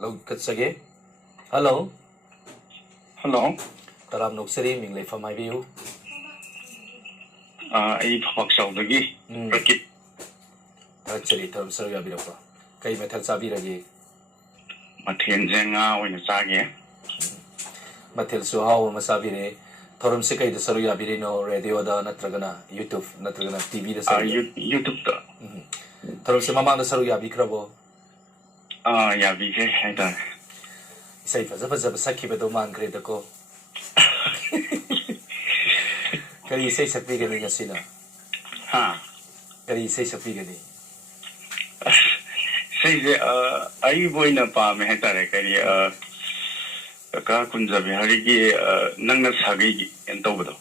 Sage. Hello. Hello. Taram Noksari, Mingley for my view. I Fox of the Gee. Actually, Tom Saria Bilofa. Kay Metal Sabiragi. Matin Zenga when it's Sage. Matil Suhao Masabire. Torum Seke, the Saria Birino, Radio, Natragana, YouTube, Natragana TV, the Saria. YouTube. Torum Samama, the Saria Bikrabo. Yeah, we had a safe as a Saki, but the man create the go. Can you say something in a sinner? Huh? Can you say something? Say, are you going to palm a career? A car couldn't have Harigi, Nanga Sagi and Tobodo.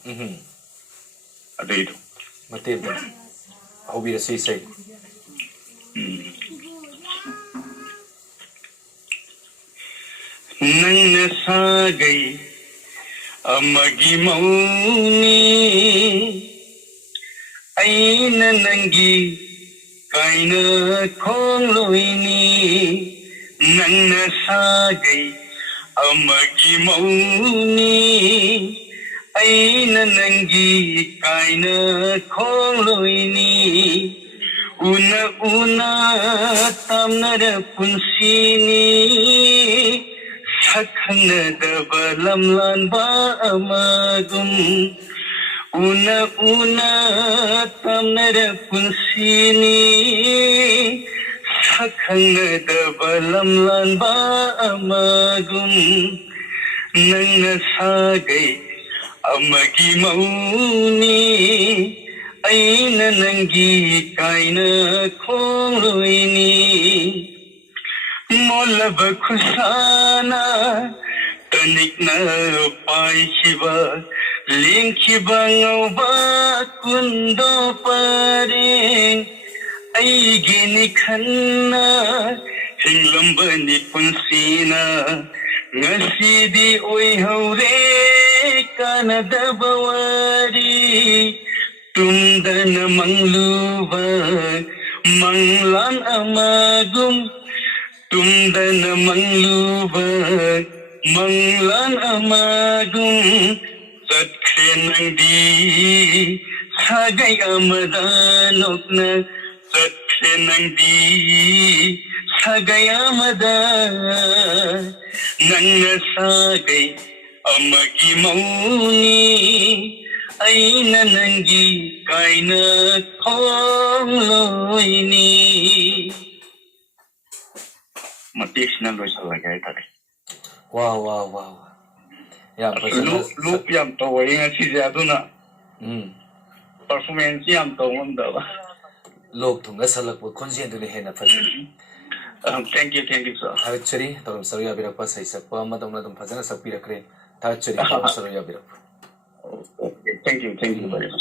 A day. Matilda, how be the say? Nanga Sagi. Amagi mauni aina nangi kaina khongloini nangna sagai amagi mauni aina nangi kaina khongloini una tamnara punsini Sakhana dabalam lan ba amagum una tamnara punsini Sakhana dabalam lan ba amagum nangna sagai amagi mauni aina nangi kaina khongloini Molaba khusana tanikna paishiba linkhiba ngauba kundo pare Eigi ni khanna hinglamba ni punsina ngasidi oihaure kanada bawari tumdana mangluba manglan amagum Tumdana mangluba manglan amagum satkhenang di sagai amadanokna satkhenang di sagai amadan nangna sagai amagi mauni aina nangi kaina khongloini Matishna Losalagay. Wow. Yeah, loop yam to way at Sizaduna. Performance yam to wonder. Look to Messalak will consent to the hand of person. Thank you, sir. Actually, Tom Saria Birapa says a poem, Madame Pazana Sapira Crane. Actually, Tom Saria Birapa. Thank you very much.